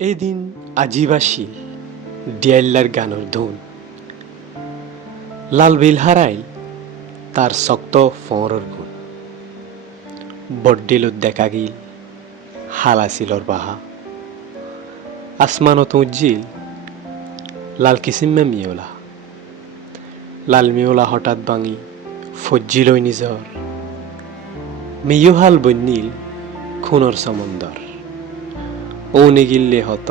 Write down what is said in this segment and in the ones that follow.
এদিন আজিবাসী ডিয়াল্লার গানের ধুন লাল বিল হারাইল তার শক্ত ফঁরর গুণ বড্ডিলত দেখা গিল হালাসিলর বাহা আসমানত উজ্জিল লাল কিসিম্মা মিওলা লাল মিওলা হঠাৎ ভাঙি ফজ্জিলই নিজর মিয়ুহাল বন্যিল খুনর সমন্দর ও নিগিল্লে হত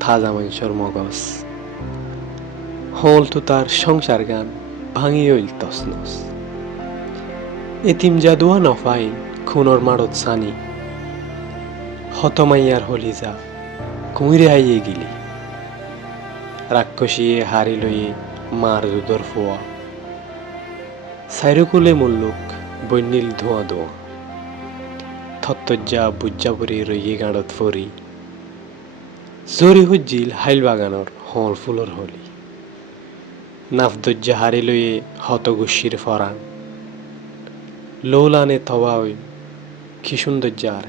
থাজা মানুষের মগজ হল তো তার সংসার গান ভাঙি হইল তসনস এতিম জাদুয়া নফাইন খুনর মারত সানি হতমাইয়ার হলিজা কুঁইরে আইয়ে গিলি রাক্ষসিয়ে হারি লইয়ে মার দুধর ফোয়া সাইরকুলে মুল্লুক বন্যিল ধোঁয়া ধোঁয়া থত্তজ্জা বুজ্জাপুরি রইয়ে গাঁড়ত ফরি জরি হুজ্জিল হাইল বাগানর হল ফুলর হলি নাফদজ্জা হারি লইয়ে হতগুশির ফরান লৌলানে থবা হইল কি সৌন্দর্য আর